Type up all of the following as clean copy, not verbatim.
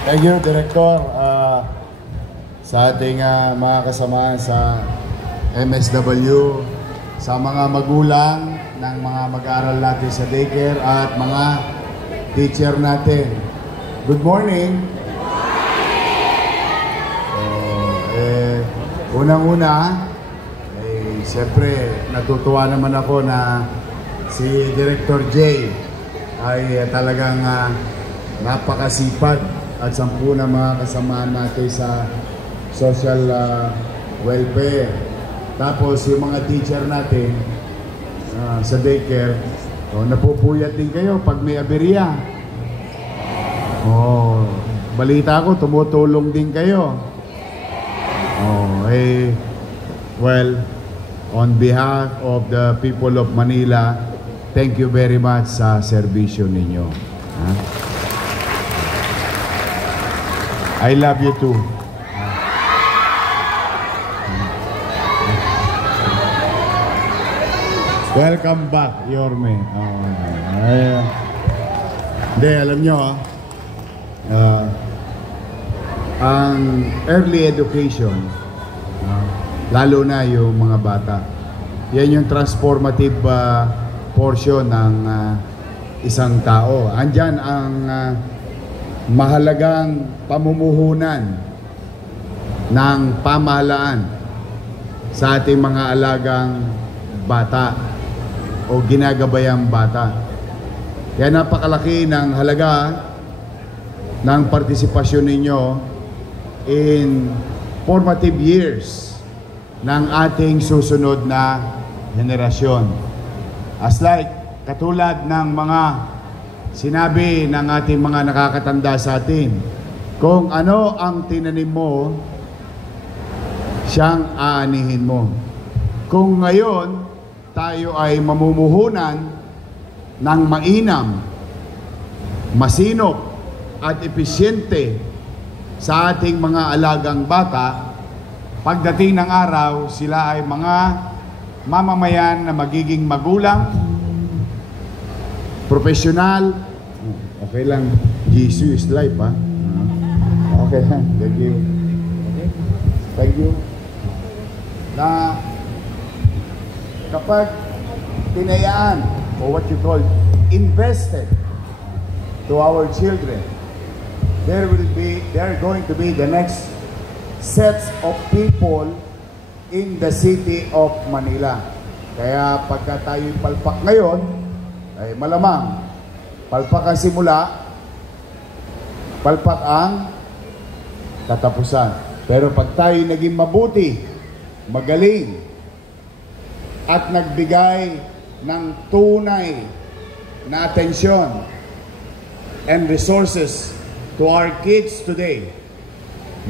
Thank you, Director. Sa ating mga kasamahan sa MSW, sa mga magulang ng mga mag-aaral natin sa daycare at mga teacher natin. Good morning! Unang-una, siyempre natutuwa naman ako na si Director J ay talagang napakasipag at sampu na mga kasamahan natin sa social welfare. Tapos yung mga teacher natin sa daycare, napupuyat din kayo pag may aberya. Balita ko, tumutulong din kayo. Well, on behalf of the people of Manila, thank you very much sa serbisyo ninyo. I love you too. Welcome back, Yorme. Hindi, alam nyo, ang early education, lalo na yung mga bata, yan yung transformative portion ng isang tao. Andyan ang mahalagang pamumuhunan ng pamahalaan sa ating mga alagang bata o ginagabayang bata. Kaya napakalaki ng halaga ng partisipasyon ninyo in formative years ng ating susunod na henerasyon. As like, katulad ng mga sinabi ng ating mga nakakatanda sa atin, kung ano ang tinanim mo, siyang aanihin mo. Kung ngayon tayo ay mamumuhunan ng mainam, masinop at episyente sa ating mga alagang bata, pagdating ng araw, sila ay mga mamamayan na magiging magulang, profesional. Okay lang, Jesus is life, ha? Okay, thank you. Okay. Thank you. Na kapag tinayaan, or what you call invested to our children, there are going to be the next sets of people in the city of Manila. Kaya pagka tayo'y palpak ngayon, ay malamang palpak ang simula, palpak ang katapusan. Pero pag tayo'y naging mabuti, magaling, at nagbigay ng tunay na atensyon and resources to our kids today,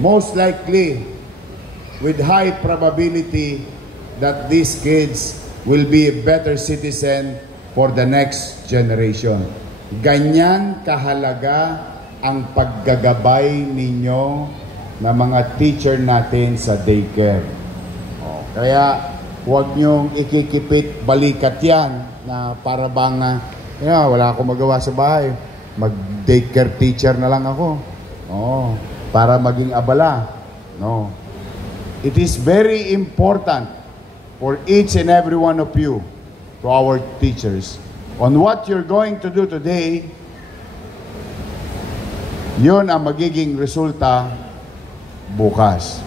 most likely, with high probability that these kids will be a better citizen for the next generation. Ganyan kahalaga ang paggagabay ninyo na mga teacher natin sa daycare. Kaya huwag niyong ikikipit balikat yan na para bang wala akong magawa sa bahay, mag-daycare teacher na lang ako. Para maging abala. No. It is very important for each and every one of you, to our teachers, on what you're going to do today. Yun ang magiging resulta bukas.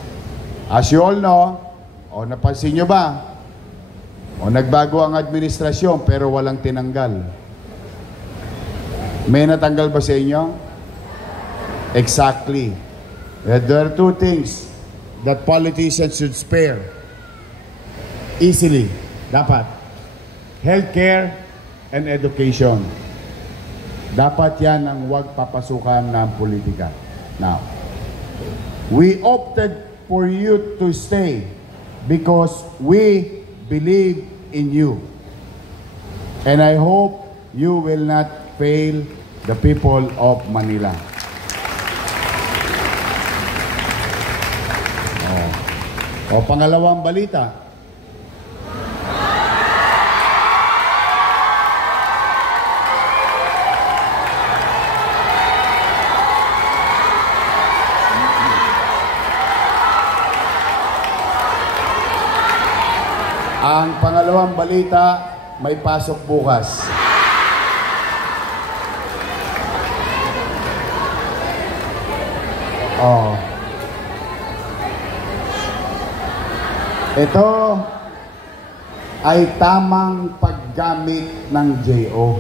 As you all know, napansin nyo ba? Nagbago ang administrasyon pero walang tinanggal. May natanggal ba sa inyo? Exactly. There are two things that politicians should spare easily. Dapat. Healthcare and education. Dapat yan ang huwag papasukan ng politika. Now, we opted for you to stay because we believe in you. And I hope you will not fail the people of Manila. Pangalawang balita. Ang pangalawang balita, may pasok bukas. Oh. Ito ay tamang paggamit ng JO.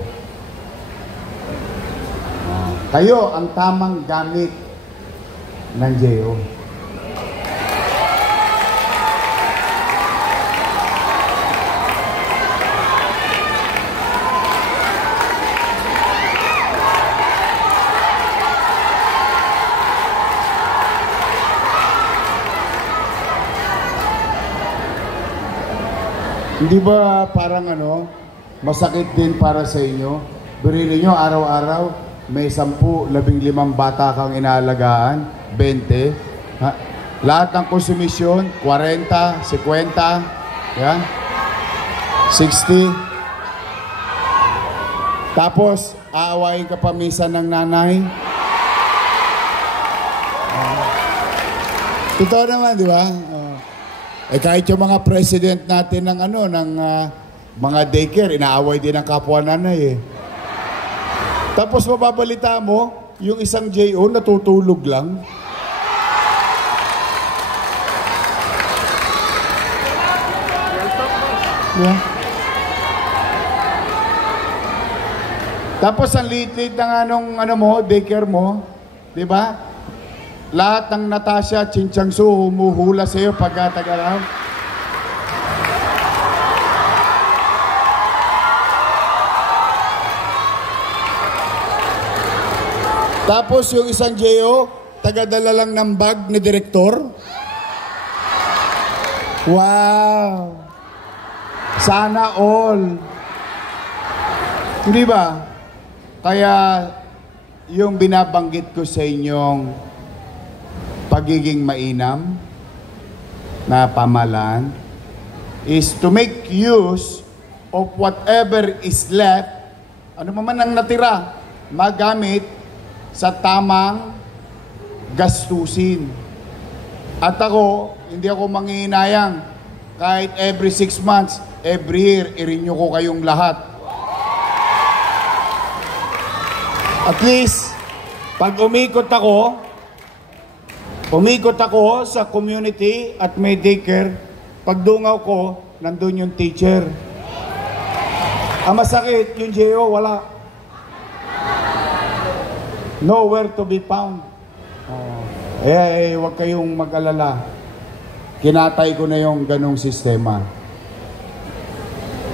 Kayo ang tamang gamit ng JO. Hindi ba parang masakit din para sa inyo? Birili nyo araw-araw, may 10, 15 bata kang inaalagaan, 20. Ha? Lahat ng konsumisyon, 40, 50, yan, 60. Tapos, aawain ka pa minsan ng nanay. Totoo naman, di ba? Kahit yung mga president natin ng mga daycare, inaaway din ang kapwa nanay eh. Tapos mababalita mo, yung isang JO natutulog lang. Yeah. Tapos ang liit-liit ng daycare mo, di ba? Lahat ng Natasha, Chinchangsu, humuhula sa iyo pagkatagalaw. Tapos yung isang JO, tagadala lang ng bag ni direktor. Wow! Sana all. Hindi ba? Kaya yung binabanggit ko sa inyong pagiging mainam na pamahalaan is to make use of whatever is left, ano man ang natira, magamit sa tamang gastusin. At ako, hindi ako manghihinayang kahit every 6 months, every year, i-renew ko kayong lahat. At least, pag umikot ako sa community at may daycare, pagdungaw ko, nandun yung teacher. Ang masakit, yung JO, wala. Nowhere to be found. Huwag kayong mag-alala. Kinatay ko na yung ganong sistema.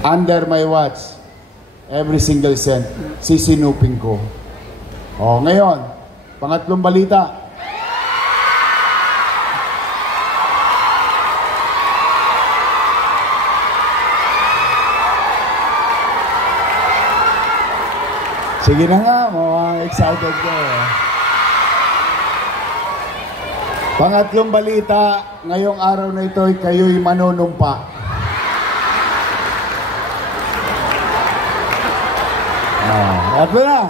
Under my watch, every single cent, sisinupin ko. Ngayon, pangatlong balita. Sige na nga, excited ko. Pangatlong balita, ngayong araw na ito ay kayo'y manunumpa. Ito na.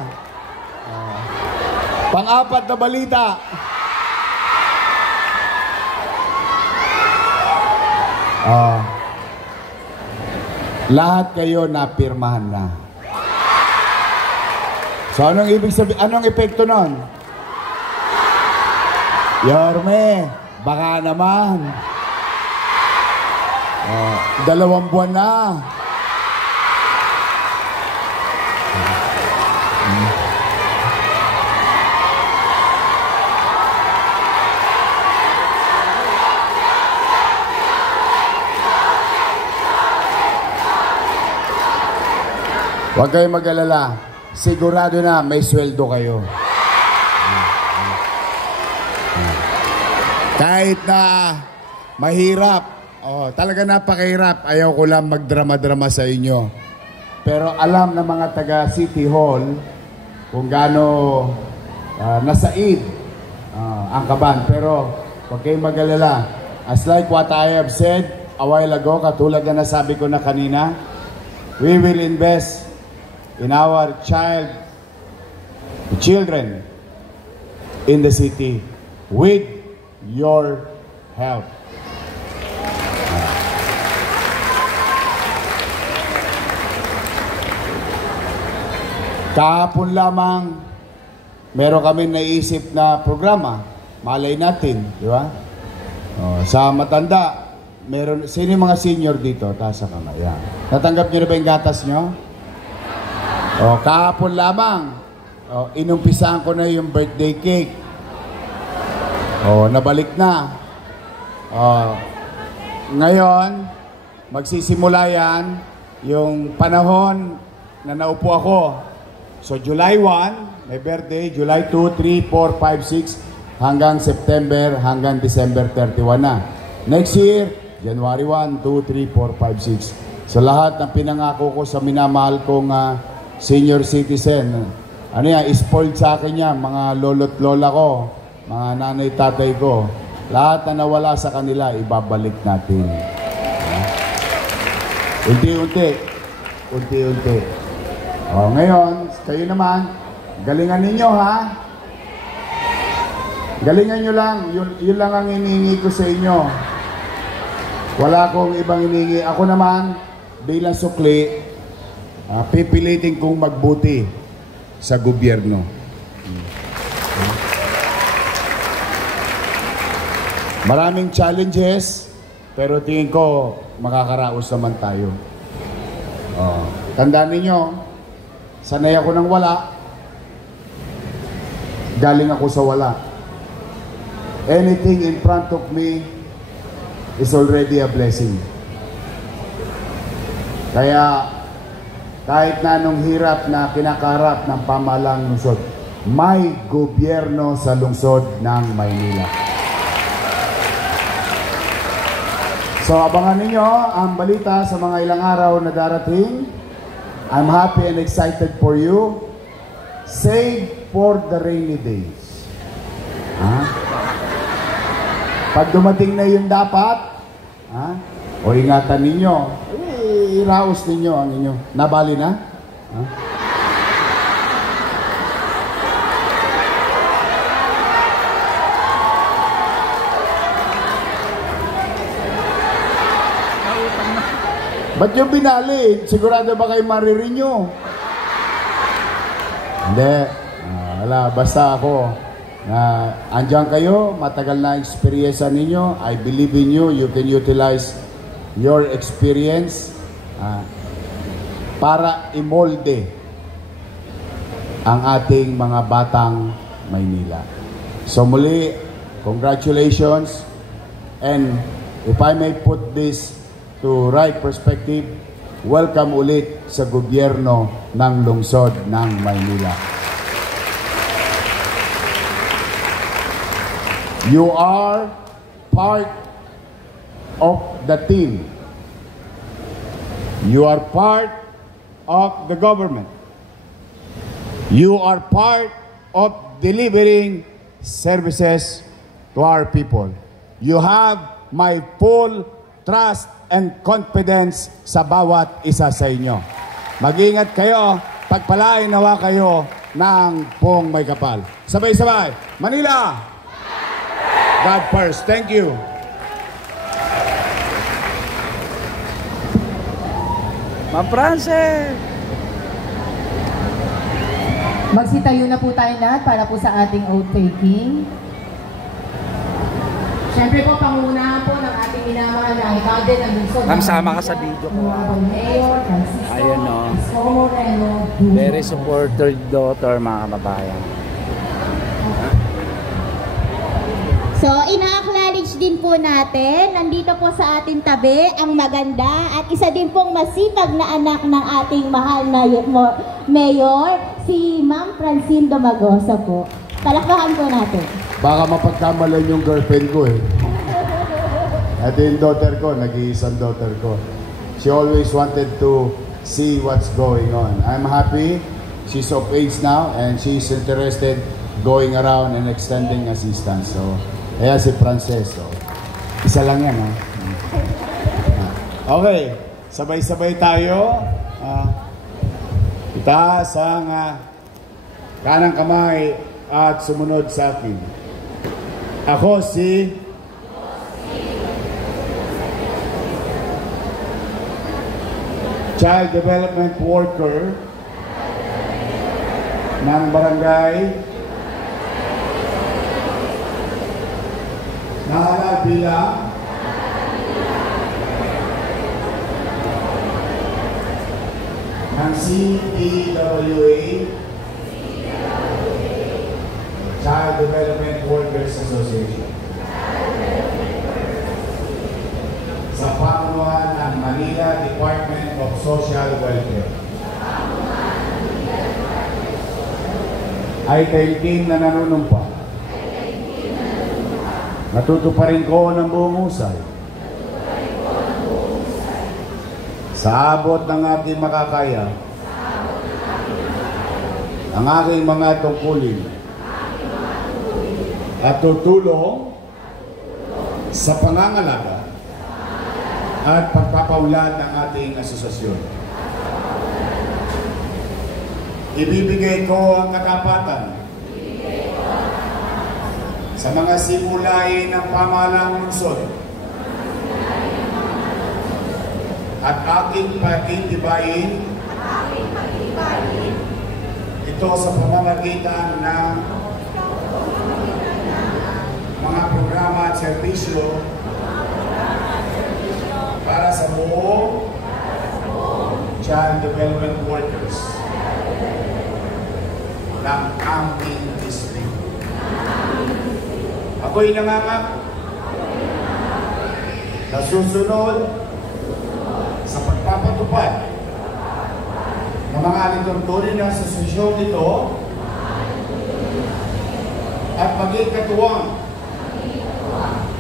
Pang-apat na balita. Lahat kayo napirmahan na. So anong ibig sabihin? Anong epekto nun? Yorme, baka naman. 2 buwan na. Huwag kayong mag-alala. Sigurado na may sweldo kayo. Kahit na mahirap, talaga napakahirap, ayaw ko lang magdrama-drama sa inyo. Pero alam ng mga taga City Hall kung gaano nasaid ang kaban. Pero huwag kayong mag-alala. As like what I have said a while ago, katulad na nasabi ko na kanina, we will invest in our children in the city with your help. Kahapon lamang, meron kami naisip na programa. Malay natin, di ba? Sa matanda, meron, sino yung mga senior dito? Taas ang kamay. Yan. Natanggap nyo na ba yung gatas nyo? Kahapon lamang, inumpisahan ko na yung birthday cake. Nabalik na. Ngayon, magsisimula yan yung panahon na naupo ako. So, July 1, may birthday. July 2, 3, 4, 5, 6, hanggang September, hanggang December 31 na. Next year, January 1, 2, 3, 4, 5, 6. So, lahat ng pinangako ko sa minamahal kong senior citizen, spoiled sa akin yan, mga lolo't lola ko, mga nanay tatay ko. Lahat na nawala sa kanila, ibabalik natin. Unti-unti. Unti-unti. Ngayon, kayo naman, galingan ninyo, ha? Galingan nyo lang. Yun lang ang hinihingi ko sa inyo. Wala akong ibang hinihingi. Ako naman, bilang sukli, pipilitin kong magbuti sa gobyerno. Maraming challenges, pero tingin ko makakaraos naman tayo. Tandaan ninyo, sanay ako ng wala, galing ako sa wala. Anything in front of me is already a blessing. Kaya, kahit na anong hirap na kinakaharap ng pamahalang lungsod, may gobyerno sa lungsod ng Maynila. So, abangan ninyo ang balita sa mga ilang araw na darating. I'm happy and excited for you. Save for the rainy days. Pag dumating na yung dapat, o ingatan ninyo, iraos ninyo ang inyo. Nabali na? Ba't yung binali? Sigurado ba kayo maririnyo? Hindi. Wala. Basta ako. Andyan kayo. Matagal na experience ninyo. I believe in you. You can utilize your experience para imolde ang ating mga batang Maynila. So muli, congratulations. And if I may put this to right perspective, welcome ulit sa gobyerno ng lungsod ng Maynila. You are part of the team. You are part of the government. You are part of delivering services to our people. You have my full trust and confidence sa bawat isa sa inyo. Mag-ingat kayo, pagpalain nawa kayo ng buong may kapal. Sabay-sabay, Manila! God first. Thank you. Ma'am Frances! Magsitayo na po tayo lahat para po sa ating oath taking. Siyempre po, pangunahan po ng ating minamahal na alkalde ng lungsod. Ma'am, sama ka sa video ko. Mayor Francisco. Ayun, no. Moreno. Very supported daughter, mga kababayan. So, ina-acknowledge din po natin, nandito po sa ating tabi, ang maganda at isa din pong masipag na anak ng ating mahal na mayor, si Ma'am Francine Domagosa po. Palakpakan po natin. Baka mapagkamalan yung girlfriend ko eh. Ito yung daughter ko, nag-iisang daughter ko. She always wanted to see what's going on. I'm happy. She's of age now and she's interested going around and extending assistance. So, ayan si Frances. So, isa lang yan, ha? Okay, sabay-sabay tayo. Itaas ang kanang kamay at sumunod sa akin. Ako si Child Development Worker ng barangay na halal bilang ng CDWA Child Development Workers Association sa pamunuan ng Manila Department of Social Welfare ay kailkim na nanunumpa. Natutuparin ko ng buong husay sa abot ng aking makakaya ang aking mga tungkulin at tutulong sa pangangalaga at pagpapaunlad ng ating asosasyon. Ibibigay ko ang katapatan sa mga simulain ng pamahalang lungsod at aking pagtitibayin ito sa pamamagitan ng mga programa at serbisyo para sa buong child development workers ng aming district. Ako'y nangangako na susunod sa pagpapatupad ng mga alituntunin ng asosasyon nito at maging katuwang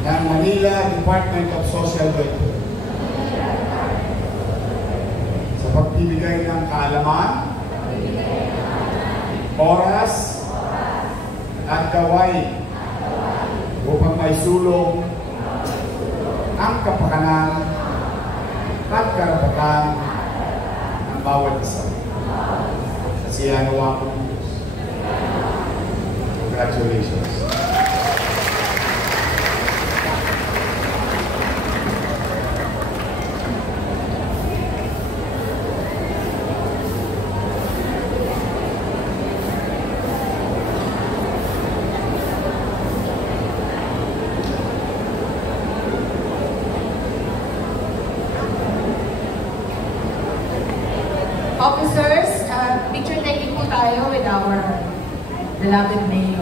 ng Manila Department of Social Welfare sa pagbibigay ng kaalaman, oras at gawain upang maisulong ang kapakanan at karapatan ng bawat isa. Kasi hanawa ko ng Diyos. Congratulations. Officers, picture taking po tayo with our beloved mayor.